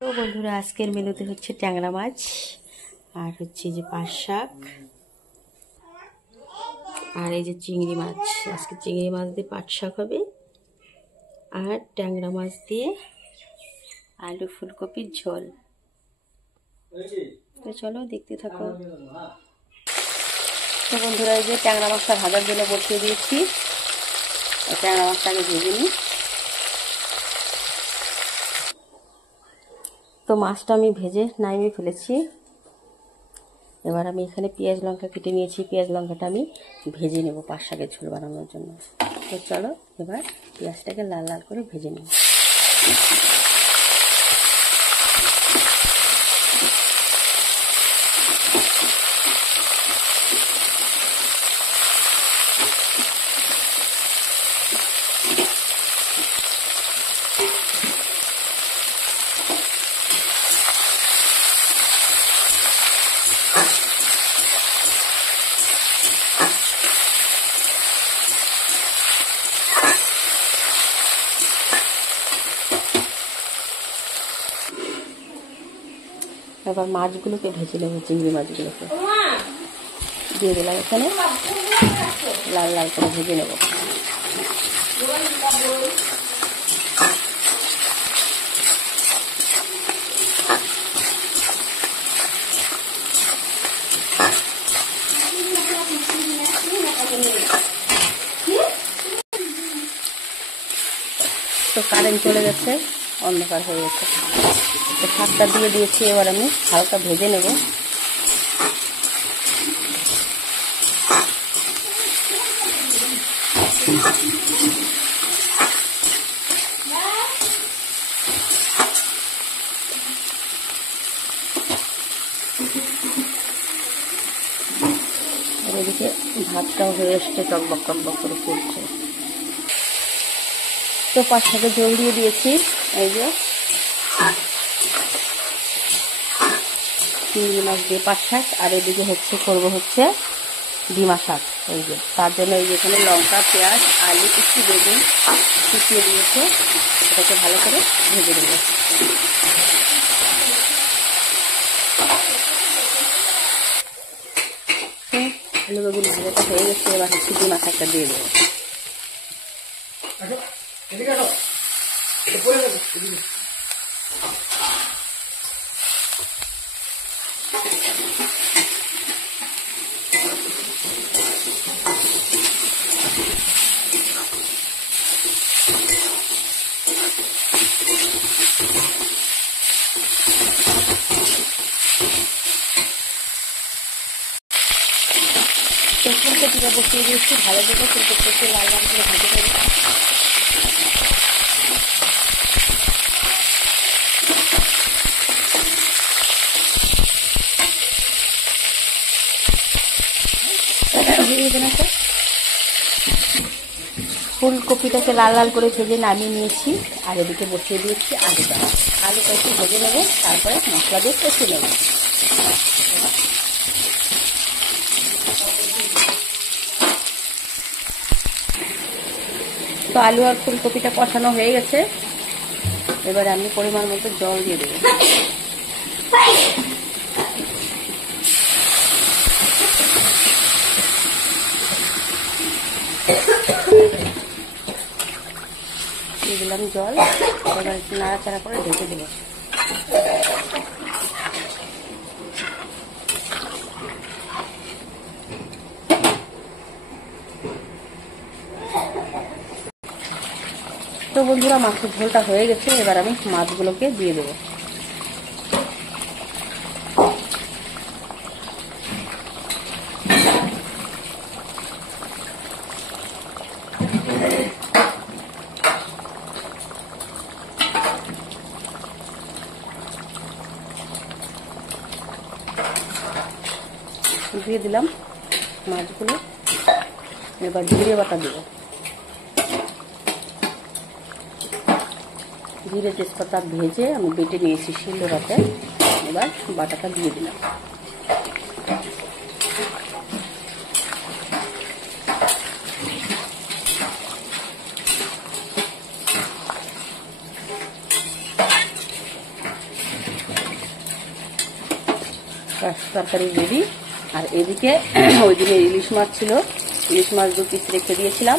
তো বন্ধুরা, আজকের মেনুতে হচ্ছে ট্যাংরা মাছ আর হচ্ছে যে পাট শাক আর এই যে চিংড়ি মাছ। আজকে চিংড়ি মাছ দিয়ে পাট শাক হবে আর ট্যাংরা মাছ দিয়ে আলু ফুলকপির ঝোল। তো চলো দেখতে থাকো। তো বন্ধুরা, এই যে ট্যাংরা মাছটা ভাজার জন্য বসিয়ে দিয়েছি। ট্যাংরা মাছটাকে ভেজে নিই। তো মাছটা আমি ভেজে নামিয়ে ফেলেছি। এবার আমি এখানে পেঁয়াজ লঙ্কা কেটে নিয়েছি। পেঁয়াজ লঙ্কাটা আমি ভেজে নেব পাট শাকের ঝোল বানানোর জন্য। তো চলো এবার পেঁয়াজটাকে লাল লাল করে ভেজে নেব। এবার মাছগুলোকে ভেজে নেব। চিংড়ি মাছগুলোকে দিয়ে দিলাম এখানে, লাল লাল করে ভেজে নেব। তো কারেন্ট চলে গেছে, অন্ধকার হয়ে গেছে। তো শাকটা দিয়ে দিয়েছি। এবার আমি হালকা ভেজে নেব। আর এদিকে ভাতটাও হয়ে এসছে, টকবক টকবক করে ফুটছে। তো পাট শাকের ঝোল দিয়ে দিয়েছি। এই যে চিংড়ি মাছ দিয়ে পাট শাক, আর এদিকে হচ্ছে করবো হচ্ছে ডিমা শাক। এই যে তার জন্য এই যে এখানে লঙ্কা, পেঁয়াজ, আলু, একটু বেগুন শুকিয়ে দিয়েছে। এটাকে ভালো করে ভেজে দেবো। আলু বেগুন ভাজাটা হয়ে গেছে। এবার হচ্ছে ডিমা শাকটা দিয়ে দেবো। ফুলকপিটা বসিয়ে দিয়েছি, ভালো করে ফুলকপিটাকে লাল লাল করে ভেজে নেব। ফুলকপিটাকে লাল লাল করে ভেজে নামিয়ে নিয়েছি। আর এদিকে বসিয়ে দিয়েছি আলুটা। আলুটা একটু ভেজে নেব, তারপরে মশলা দিয়ে কষিয়ে নেব। তো আলু আর ফুলকপিটা কষানো হয়ে গেছে। এবারে আমি পরিমাণ মতো জল দিয়ে দেবো। দিয়ে দিলাম জল। এবার একটু নাড়াচাড়া করে ঢেকে দেবো। তো বন্ধুরা, মাছের ঝোলটা হয়ে গেছে। এবার আমি মাছগুলোকে দিয়ে দেবো। দিয়ে দিলাম মাছগুলো। এবার জিরে বাটা দেবো। জিরে তেজপাতা ভেজে আমি বেটে নিয়েছি শিলনোড়াতে। এবার বাটাটা দিয়ে দিলাম। তরকারি রেডি। আর এদিকে ওই দিনে ইলিশ মাছ ছিল, ইলিশ মাছ 2 পিস রেখে দিয়েছিলাম,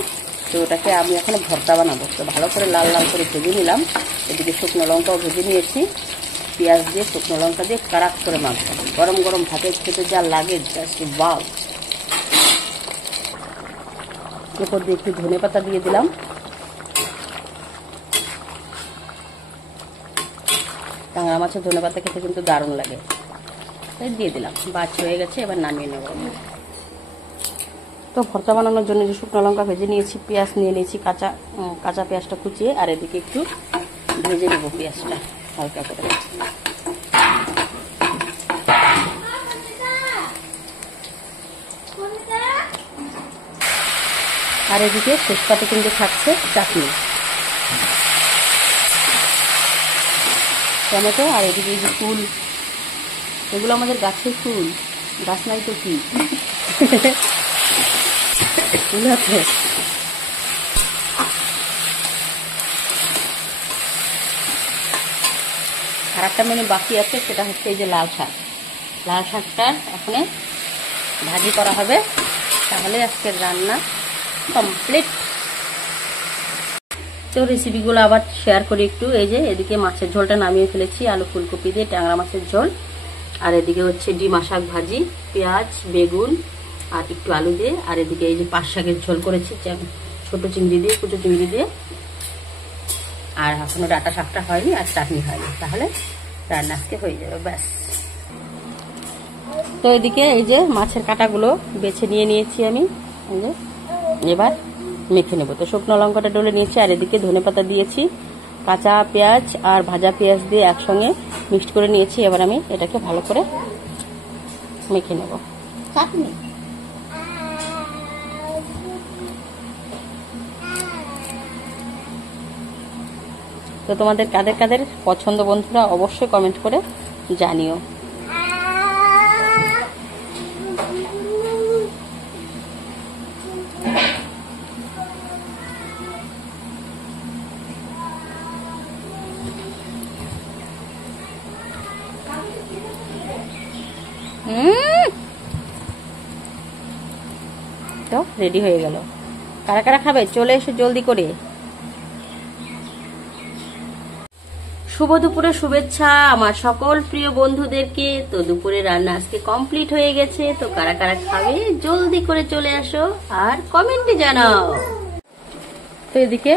তো ওটাকে আমি এখন ভর্তা বানাবো। তো ভালো করে লাল লাল করে ভেজে নিলাম। এদিকে শুকনো লঙ্কাও ভেজে নিয়েছি, পেঁয়াজ দিয়ে শুকনো লঙ্কা দিয়ে কারাক করে মাখবো। গরম গরম ভাতে খেতে যা লাগে জাস্ট ওয়াও। উপর দিয়ে একটু ধনে পাতা দিয়ে দিলাম। ট্যাংরা মাছের ধনে পাতা খেতে কিন্তু দারুণ লাগে, তাই দিয়ে দিলাম। বাছ হয়ে গেছে, এবার নামিয়ে নেব। তো ভর্তা বানানোর জন্য যে শুকনো লঙ্কা ভেজে নিয়েছি, পেঁয়াজ নিয়ে নিয়েছি কাঁচা পেঁয়াজটা কুচিয়ে, আর এদিকে একটু ভেজে নেব পেঁয়াজটা হালকা করে। আর এদিকে শেষপাতে কিন্তু থাকছে চাটনি, টমেটো। আর এদিকে এই যে ফুল, এগুলো আমাদের গাছের ফুল, গাছ নাই তো কি ফুল আছে। আর একটা মেনু বাকি আছে, সেটা হচ্ছে এই যে লাল শাক। লাল শাকটা এখন ভাজি করা হবে, তাহলে আজকের রান্না কমপ্লিট। তো রেসিপিগুলো আবার শেয়ার করি একটু। এই যে এদিকে মাছের ঝোলটা নামিয়ে ফেলেছি, আলু ফুলকপি দিয়ে ট্যাংরা মাছের ঝোল। আর এদিকে হচ্ছে ডিমা শাক ভাজি, পেঁয়াজ বেগুন আর একটু আলু দিয়ে। আর এদিকে এই যে পাট শাকের ঝোল করেছি ছোট চিংড়ি দিয়ে, কুচো চিংড়ি দিয়ে। আর এখনো ডাটা শাকটা হয়নি, আর চাটনি হয়নি, তাহলে রান্না আজকে হয়ে যাবে ব্যাস। তো এদিকে এই যে মাছের কাঁটাগুলো বেছে নিয়ে নিয়েছি আমি, এবার মেখে নেব। তো শুকনো লঙ্কাটা ডলে নিয়েছি, আর এদিকে ধনেপাতা দিয়েছি, কাঁচা পেঁয়াজ আর ভাজা পেঁয়াজ দিয়ে একসঙ্গে মিক্সড করে নিয়েছি। এবার আমি এটাকে ভালো করে মেখে নেব। চাটনি তো তোমাদের কাদের কাদের পছন্দ বন্ধুরা অবশ্যই কমেন্ট করে জানিও। তো রেডি হয়ে গেল। কারা কারা খাবে চলে এসো জলদি করে। শুভ দুপুরে শুভেচ্ছা আমার সকল প্রিয় বন্ধুদেরকে। তো দুপুরে রান্না আজকে কমপ্লিট হয়ে গেছে। তো কারা কারা খাবে জলদি করে চলে আসো আর কমেন্টে জানাও। তো এদিকে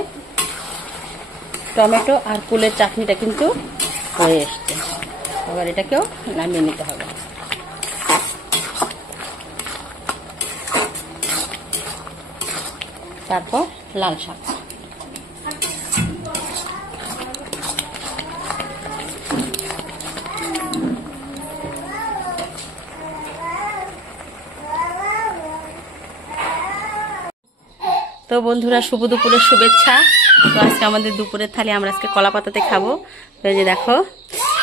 টমেটো আর ফুলের চাটনিটা কিন্তু হয়ে এসছে, এবার এটাকেও নামিয়ে নিতে হবে। তারপর লাল শাক। তো বন্ধুরা শুভ দুপুরের শুভেচ্ছা। তো আজকে আমাদের দুপুরের থালি আমরা আজকে কলা পাতাতে খাবো। তো এই যে দেখো,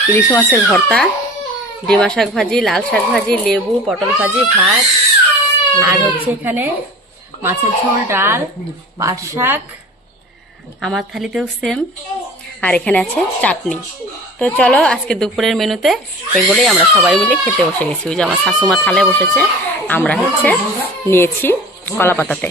ইলিশ মাছের ভর্তা, ডিমা শাক ভাজি, লাল শাক ভাজি, লেবু, পটল ভাজি, ভাত, আর হচ্ছে এখানে মাছের ঝোল, ডাল, পাট শাক, আমার থালিতেও সেম, আর এখানে আছে চাটনি। তো চলো আজকে দুপুরের মেনুতে এগুলোই আমরা সবাই মিলে খেতে বসে গেছি। ওই যে আমার শাশুমা থালে বসেছে, আমরা হচ্ছে নিয়েছি কলা পাতাতে।